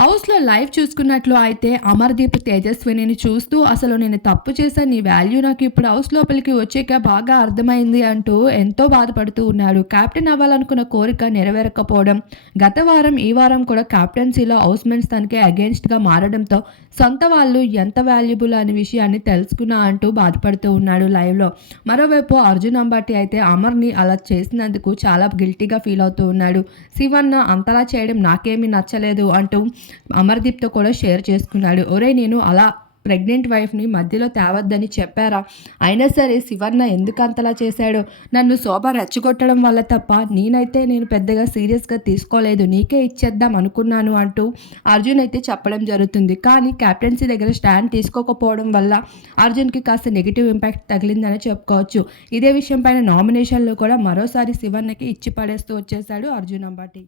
హౌస్లో లైవ్ చూసుకున్నట్లు అయితే అమర్దీప్ తేజస్వినిని చూస్తూ అసలు నేను తప్పు చేశాను నీ వాల్యూ నాకు ఇప్పుడు హౌస్ లోపలికి వచ్చాక బాగా అర్థమైంది అంటూ ఎంతో బాధపడుతూ ఉన్నాడు. కెప్టెన్ అవ్వాలనుకున్న కోరిక నెరవేరకపోవడం గత వారం ఈ వారం కూడా కెప్టెన్సీలో హౌస్ మెన్స్ తనకి అగేన్స్ట్గా మారడంతో సొంత వాళ్ళు ఎంత వాల్యుబుల్ అనే విషయాన్ని తెలుసుకున్నా అంటూ బాధపడుతూ ఉన్నాడు లైవ్లో. మరోవైపు అర్జున్ అంబాటి అయితే అమర్ని అలా చేసినందుకు చాలా గిల్టీగా ఫీల్ అవుతూ ఉన్నాడు. శివన్న అంతలా చేయడం నాకేమీ నచ్చలేదు అంటూ అమర్దీప్తో కూడా షేర్ చేసుకున్నాడు. ఒరే నేను అలా ప్రెగ్నెంట్ వైఫ్ని మధ్యలో తేవద్దని చెప్పారా? అయినా సరే శివన్న ఎందుకు అంతలా చేశాడో? నన్ను శోభ రెచ్చగొట్టడం వల్ల తప్ప నేనైతే నేను పెద్దగా సీరియస్గా తీసుకోలేదు. నీకే ఇచ్చేద్దాం అనుకున్నాను అంటూ అర్జున్ అయితే చెప్పడం జరుగుతుంది. కానీ కెప్టెన్సీ దగ్గర స్టాండ్ తీసుకోకపోవడం వల్ల అర్జున్కి కాస్త నెగిటివ్ ఇంపాక్ట్ తగిలిందని చెప్పుకోవచ్చు. ఇదే విషయం పైన నామినేషన్లో కూడా మరోసారి శివన్నకి ఇచ్చి పడేస్తూ వచ్చేశాడు అర్జున్ అంబాటి.